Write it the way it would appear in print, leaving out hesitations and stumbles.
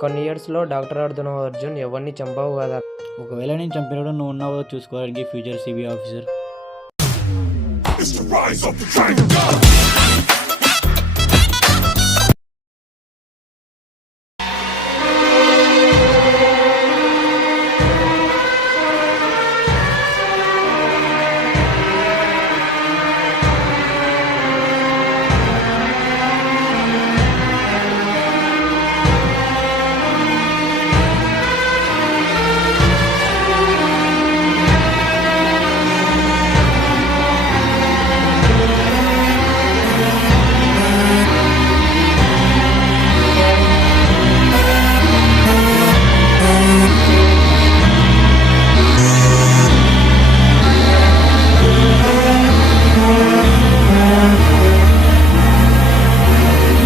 కొన్ని ఇయర్స్లో డాక్టర్ అవుతున్నావు అర్జున్, ఎవరిని చంపావు కదా. ఒకవేళ నేను చంపినప్పుడు నువ్వు ఉన్నావో చూసుకోవడానికి future CBI officer. It's the rise of the dragon.